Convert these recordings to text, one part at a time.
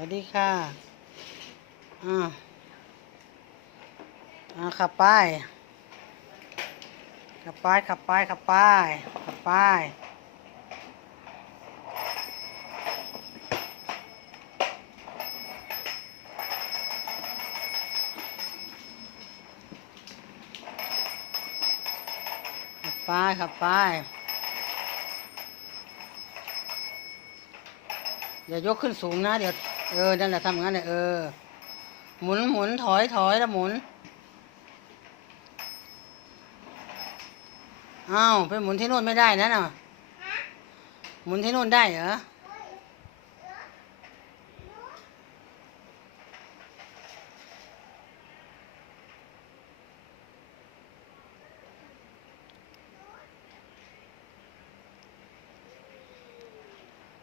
วัสดีค่ะอ่าอ่าขับไป้ายขับไป้ายขับไป้ายขับไป้ายขับไป้ายขับไปขับไป้ายอย่ายกขึ้นสูงนะเดี๋ยว เออ นั่นแหละทำอย่างนั้นเลยเออ หมุนหมุนถอยถอยแล้วหมุน อ้าวไปหมุนที่นู่นไม่ได้นะน่ะ หมุนที่นู่นได้เหรอ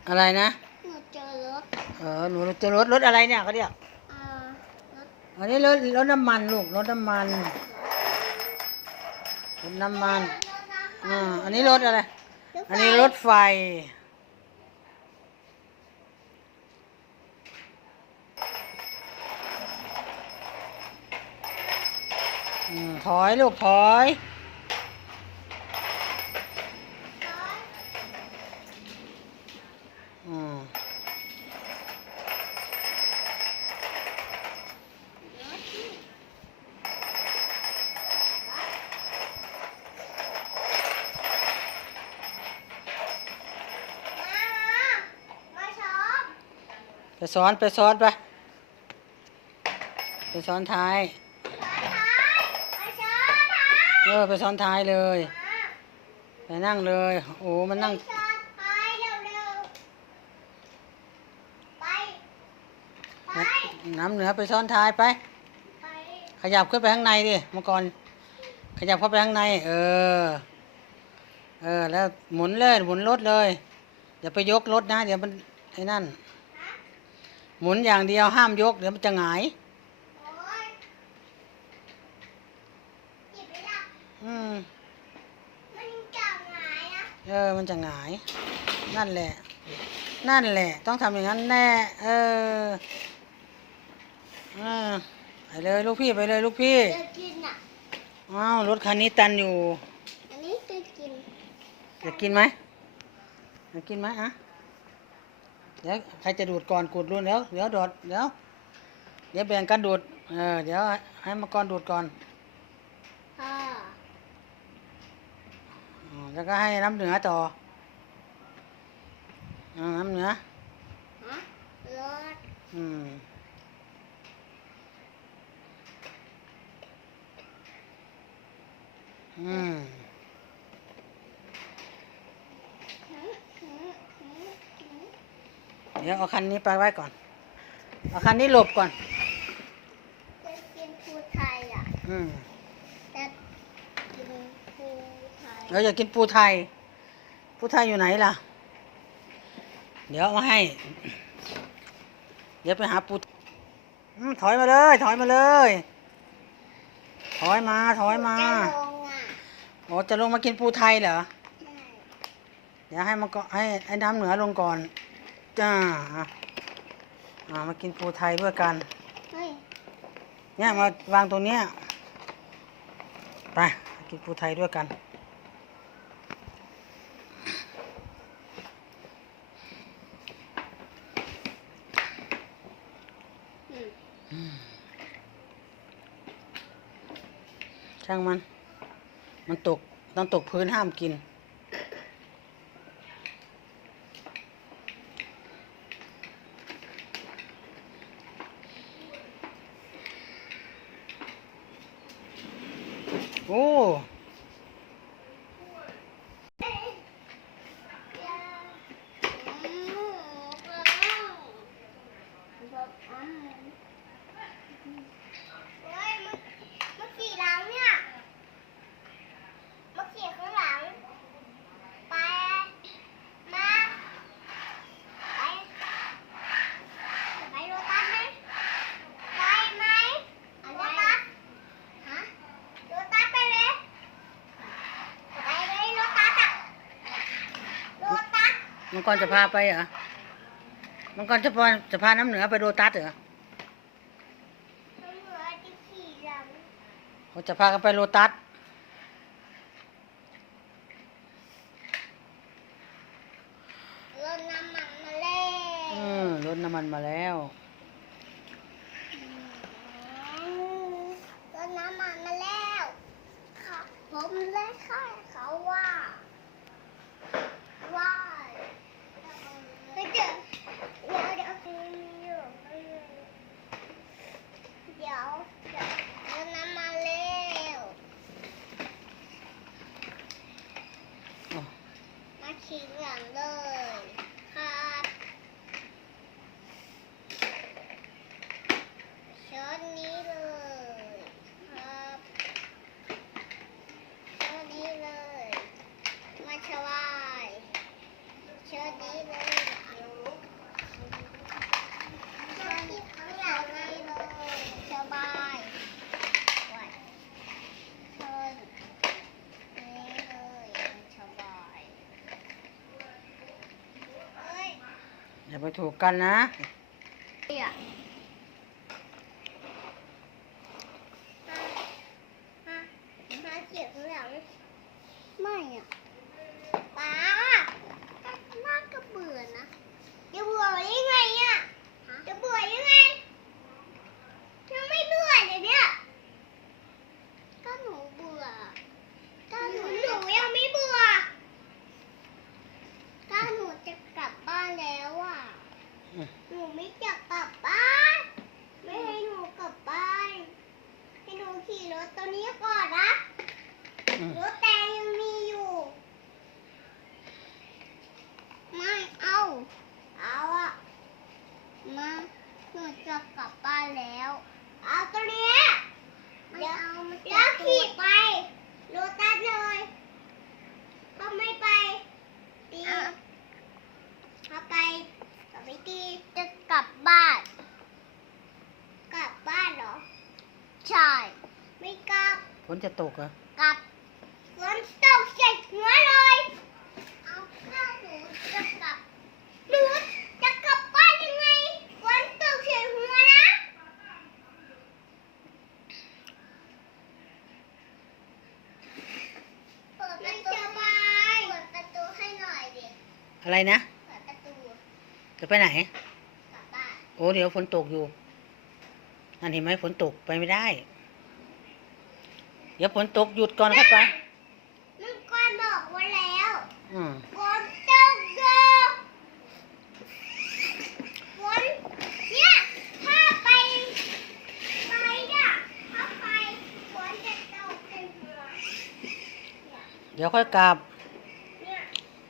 อะไรนะ เจอรถเออหนูจะรถรถอะไรเนี่ยเขาเรียกอ่ารถอันนี้รถรถน้ำมันลูกรถน้ำมันรถน้ำมันอ่าอันนี้รถอะไร อันนี้รถไฟ อืมถอยลูกถอย อืม มาชอบ ไป ซ้อนไปซ้อนไปไปซ้อนท้ายมาชอบเออไปซ้อนท้ายเลยไปนั่งเลยโอ้มันนั่งชอบไปเร็วๆไปไปน้ำเหนือไปซ้อนท้ายไปไปขยับขึ้นไปข้างในดิเมื่อก่อนขยับเข้าไปข้างใน เออ เออ แล้วหมุนเลย หมุนรถเลย อย่าไปยกรถนะ เดี๋ยวมันไอ้นั่นห มุนอย่างเดียวห้ามยกเดี๋ยวมันจะหงายโอ้ยหยิบไปละอืมมันจับหงายนะเออ มันจะหงาย นั่นแหละ นั่นแหละ ต้องทำอย่างนั้นแน่ เออเออไปเลยลูกพี่ไปเลยลูกพี่จะกินอะอ้าวรถคันนี้ตันอยู่ อันนี้จะกิน อยากกินไหมอยากกินไหมอะเดี๋ยวใครจะดูดก่อนกูดดูเดี๋ยวเดี๋ยวโดดเดี๋ยวเดี๋ยวแบ่งกันดูดเออเดี๋ยวให้มังกรดูดก่อนพ่ออืมแล้วก็ให้น้ำเหนือต่ออ่าน้ำเหนือฮะรถอืมอืม เดี๋ยวเอาคันนี้ไปไว้ก่อน เอาคันนี้หลบก่อนจะกินภูไทยอะอืมจะกินภูไทยเราอยากกินปูไทย ปูไทยอยู่ไหนล่ะ เดี๋ยวเอามาให้ เดี๋ยวไปหาปูอืมถอยมาเลย ถอยมาเลย ถอยมา ถอยมาจะลงอะโอ้จะลงมากินปูไทยเหรอใช่เดี๋ยวให้มันก็ให้ไอ้น้ำเหนือลงก่อน จ้าอะอ่ามากินปูไทยด้วยกัน เฮ้ยเนี่ยมาวางตรงเนี้ยไปกินปูไทยด้วยกันอืมช่างมัน มันตกต้องตกพื้นห้ามกิน โอ้ อืมแบบอันเฮ้ยมันมันขี่หลังเนี่ยมันขี่ข้างหลัง ไป มา ไป ไปโรตัสไหมไปไหมโรตัสฮะโรตัสไปไหมไปไหมโรตัสอะโรตัส มังกรจะพาไปเหรอไมังกรจะพาจะพาน้ำเหนือไปโรตัสเหรอตำรวจจะขี่หลังเขาจะพากันไปโรตัส รถน้ำมันมาแล้ว อืมรถน้ำมันมาแล้ว รถน้ำมันมาแล้วค่ะผมเลยค่ะเขาว่าว่าเฮ้ยเดี๋ยวเดี๋ยวเดี๋ยวเดี๋ยวเดี๋ยวเดี๋ยวรถน้ำมันแล้ว อ๋อ มาขี่หลังเลยครับช้อนนี้เลยครับช้อนนี้เลย มาชวายช้อนนี้เลยช้อนนี้ข้างหลังนี้เลยสบายไว้ช้อนนี้เลยสบาย เอ้ย อย่า ไปถูกกันนะ เดี๋ยวฮะมาเขียนข้างหลังไม่อะป้าน่าก็เบื่อนะจะเบื่อยังไงอะจะเบื่อยังไงยังไม่เบื่อเลยเนี่ยก็หนูเบื่อก็หนูหนูยังไม่เบื่อก็หนูจะกลับบ้านแล้วอะ อืม หนูไม่อยากกลับบ้าน ไม่ให้หนูกลับบ้าน ให้หนูขี่รถตัวนี้ก่อนนะ อืม รถแตงยังมีอยู่ ไม่เอา เอาอะมาหนูจะกลับบ้านแล้ว เอาตัวเนี้ยเดี๋ยวแล้วขี่ไปรถตัดเลยถ้าไม่ไปตีถ้าไปก็ไม่ตีจะกลับบ้าน กลับบ้านเหรอ ใช่ ไม่กลับฝนจะตกเหรอ กลับฝนตกใส่หัวเลย เอาข้าวหนูจะกลับหนูจะกลับบ้านยังไงฝนตกใส่หัวนะเปิดประตูเปิดประตูให้หน่อยดิ อะไรนะเปิดประตูจะไปไหนกลับบ้านโอ้เดี๋ยวฝนตกอยู่นั่นเห็นไหมฝนตกไปไม่ได้ เดี๋ยวฝนตกหยุดก่อนค่อยไปลุงก้อนบอกไว้แล้วอืมฝนตกเยอะฝนเนี่ยถ้าไปไปเนี่ยถ้าไปฝนจะตกเป็นหัวเนี่ยเดี๋ยวค่อยกลับ เนี่ย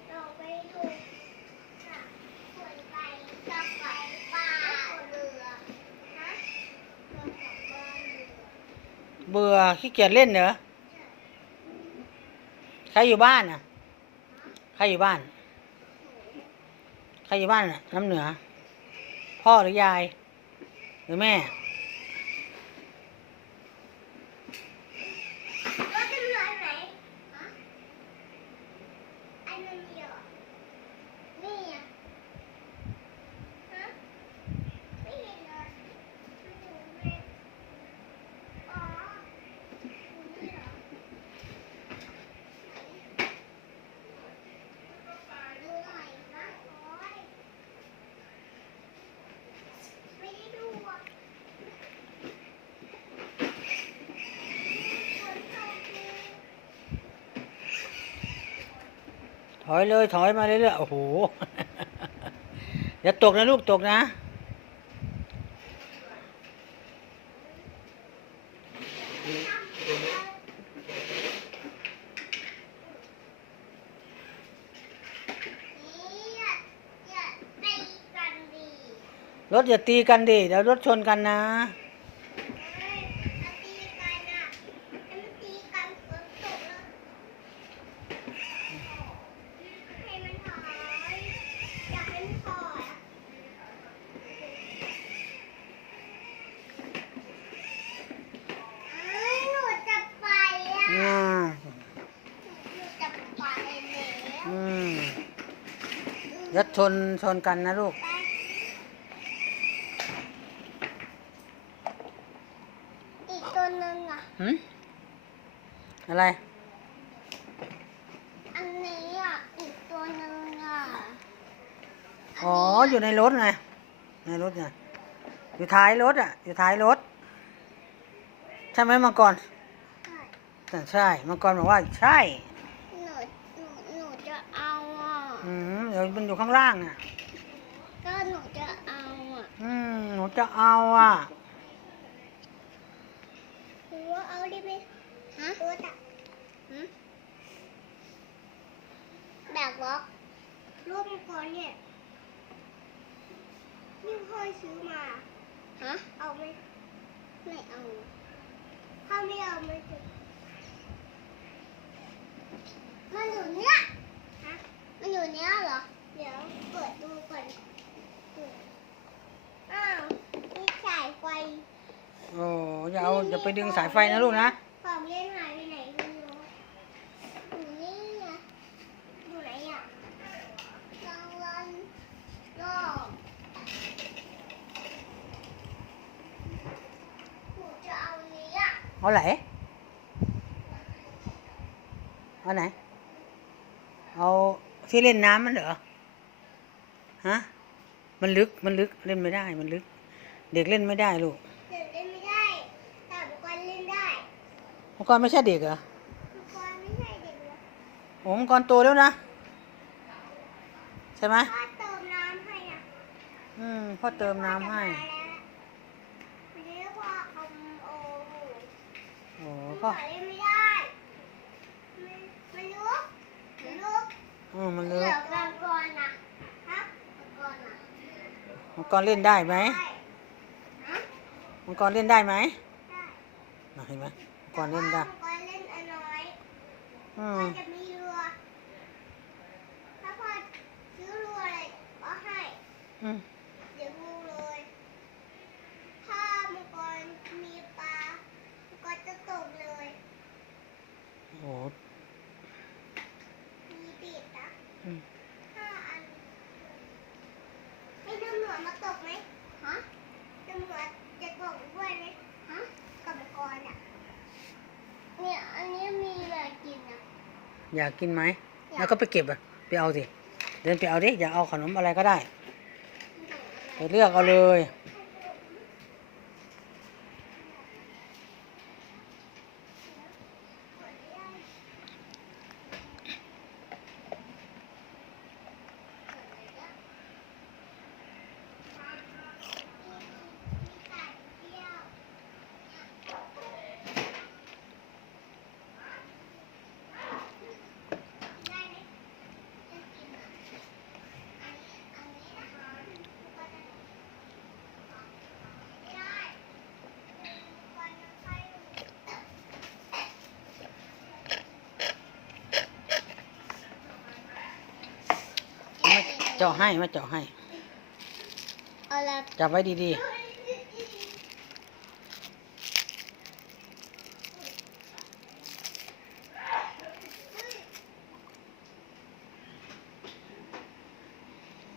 เราไปดูค่ะฝนไปจะไปป่าเรือฮะเรากลับบ้านเรือ เบื่อ ขี้เกียจเล่นเหรอใครอยู่บ้านอะ ใครอยู่บ้าน ใครอยู่บ้านน่ะ น้ำเหนือ พ่อหรือยาย หรือแม่ รถตำรวจไหนฮะอันนั้นเดียวอะนี่อะฮะไม่เห็นเลยไม่เห็นเลยอ๋อนี่เหรอดูหน่อยนะโอ๊ยไม่ได้ดูอะฝนตกอยู่ ถอยเลยถอยมาเรื่อยๆโอ้โหอย่าตกนะลูกตกนะรถอย่าตีกันดิเดี๋ยวรถชนกันนะ นชนกันนะลูก อีกตัวนึงอะ หืมอะไร อันนี้อะ อีกตัวนึงอะอ๋อ อยู่ในรถไง ในรถไง อยู่ท้ายรถอะ อยู่ท้ายรถ ใช่ไหมมังกรใช่ มังกรบอกว่าใช่ มเดี๋ยวมันอยู่ข้างล่างอะ ก็หนูจะเอาอะอืมหนูจะเอาอะ หนูว่าเอาได้ไหมฮะตัวจะหืมแบบวอกรูปมังกรเนี่ยนี่พ่อซื้อมา ฮะ เอาไหมไม่เอา ถ้าไม่เอาไม่จะมันอยู่เนี้ยฮะมันอยู่เนี้ยเหรอ เดี๋ยวเปิดดูก่อน อ้าวมีสายไฟโอ้อย่าเอาอย่าไปดึงสายไฟนะลูกนะของเล่นหายไปไหนไม่รู้อยู่นี่นะอยู่ไหนอะกลางวันรอบหนูจะเอานี้อะเอาไหนเอาไหนเอาที่เล่นน้ำมันเหรอ ฮะ มันลึก มันลึก เล่นไม่ได้ มันลึก เด็กเล่นไม่ได้ลูก เด็กเล่นไม่ได้ แต่บุกกรเล่นได้มังกรไม่ใช่เด็กเหรอบุกกรไม่ใช่เด็กนะโอ้มังกรโตแล้วนะ ใช่ไหมพ่อเติมน้ำให้นะอืมพ่อเติมน้ำให้วันนี้พ่อเอาโอ้โหโอ้พ่อพ่อเล่นไม่ได้มันมันลุกมันลุกอืมมันเหลึลืก อมังกรนะฮะมังกรนะ มังกรเล่นได้ไหมได้ฮะมังกรเล่นได้ไหมได้น่ะเห็นไหมมังกรเล่นได้ มังกรเล่นอันน้อยอืม มันจะมีเรือ ถ้าพ่อซื้อเรืออะไรก็ให้ อืม เดี๋ยวดูเลย ถ้ามังกรมีปลามังกรจะตกเลย โอ้ มีปิดนะ อืม ห้าอันให้น้ำเหนือมาตกไหมฮะน้ำเหนือจะตกด้วยไหมฮะกับมังกรอะเนี่ยอันนี้มีอะไรกินอะ อยากกินไหม อยาก แล้วก็ไปเก็บอะไปเอาสิ เดินไปเอาดิ อยากเอาขนมอะไรก็ได้ ไปเลือกเอาเลย มา เจาะให้มาเจาะให้ เอาละจับไว้ดีๆ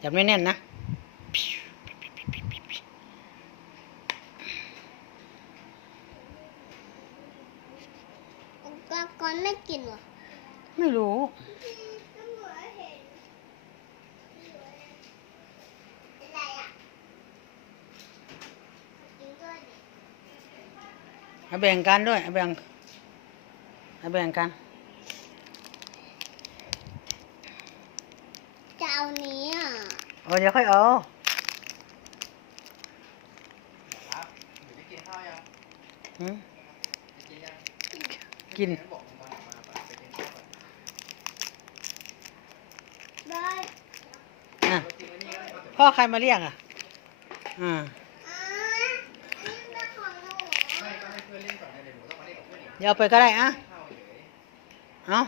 จับไม่แน่นนะก็ก้อนไม่กินเหรอ ไม่รู้อะไรอะกินด้วยดิ เอา แบ่งกันด้วยเอาแบ่งเอาแบ่งกัน จะเอานี้อะเอาเดี๋ยวค่อยเอาครับหนูได้กินข้าวยังหืมได้กินยังกินงั้บอกผมก่อนมาไปไปกินข้าวก่อนได้อะรถกินไว้นี่ก็ได้ครับเดี๋ยวพ่อใครมาเรียกอะ อ่าอ่านี่เป็นของหนู ไม่ก็ให้เพื่อนเล่นก่อนนะเดี๋ยวหนูต้องมา เล่นกับเพื่อนอีกเดี๋ยวเอาไปก็ได้อะข้าวอยู่เลยเอา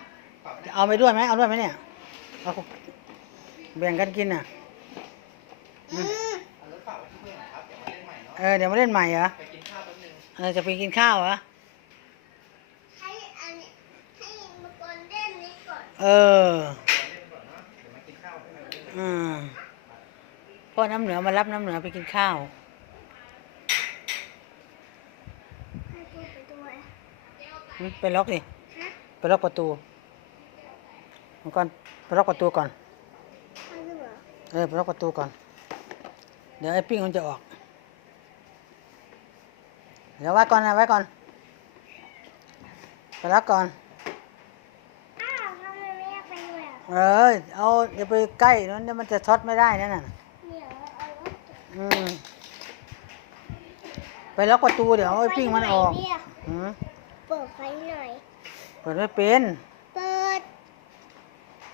ปรับจะเอาไปด้วยไหมเอาด้วยไหมเนี่ยเอาแบ่งกันกินอะอืมเอารถฝากไว้ที่เพื่อนหน่อยครับเดี๋ยวมาเล่นใหม่เนาะเออเดี๋ยวมาเล่นใหม่เหรอไปกินข้าวแป๊บนึงเออจะไปกินข้าวเหรอให้อันนี้ให้มังกรเล่นนี้ก่อนเออเล่นก่อนเนาะเดี๋ยวมากินข้าวเดี๋ยวมาเล่นอืมพ่อน้ำเหนือมารับน้ำเหนือไปกินข้าว ให้พูด ไปด้วยหืมไปล็อกดิฮะไปล็อกประตูมังกรไปล็อกประตูก่อนเอาดูเหรอเออไปล็อกประตูก่อน เดี๋ยวไอ้ปิ้งมันจะออก เดี๋ยวไว้ก่อนนะไว้ก่อนไปล็อกก่อนอ้าวทำไมไม่อยากไปด้วยอะเออเอาเดี๋ยวไปใกล้นั้นเดี๋ยวมันจะช็อตไม่ได้นั่นน่ะเดี๋ยวเอารถอืมไปล็อกประตูเดี๋ยวไอ้ปิ้งมันออกไฟหยเนี่ยอืม เปิดไฟหน่อย เปิดไม่เป็น เปิด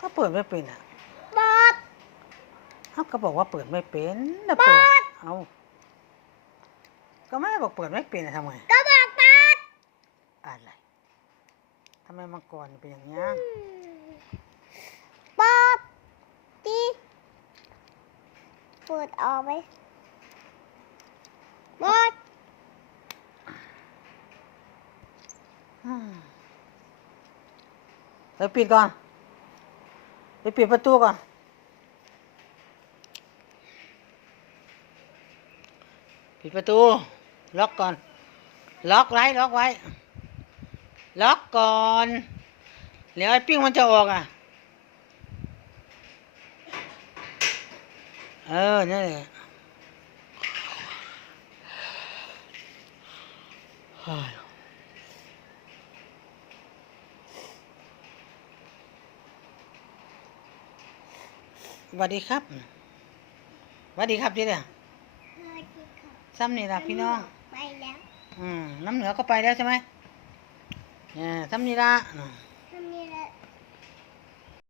ก็เปิดไม่เป็นอะเปิด เขาก็บอกว่าเปิดไม่เป็นนะเปิด เอา ก็แม่บอกเปิดไม่เป็นอะทำไง ก็บอกเปิด อะไรทำไมมังกรเป็นอย่างนี้ยเปิดดิเปิดออกไหมเปิด อืม ไปปิดก่อนไปปิดประตูก่อน ปิดประตู ล็อกก่อน ล็อกไว้ ล็อกไว้ ล็อกก่อน เดี๋ยวไอ้ปิ้งมันจะออกอะ เออ นั่นแหละเฮ้ยส วัสดีครับสวัสดีครับที่เนี่ยเปิดดิค่ะซ้ำนี่ละพี่น้องไปแล้ว อืมน้ำเหนือก็ไปแล้วใช่ไหมเนี่ยซ้ำนี่ละน่ะ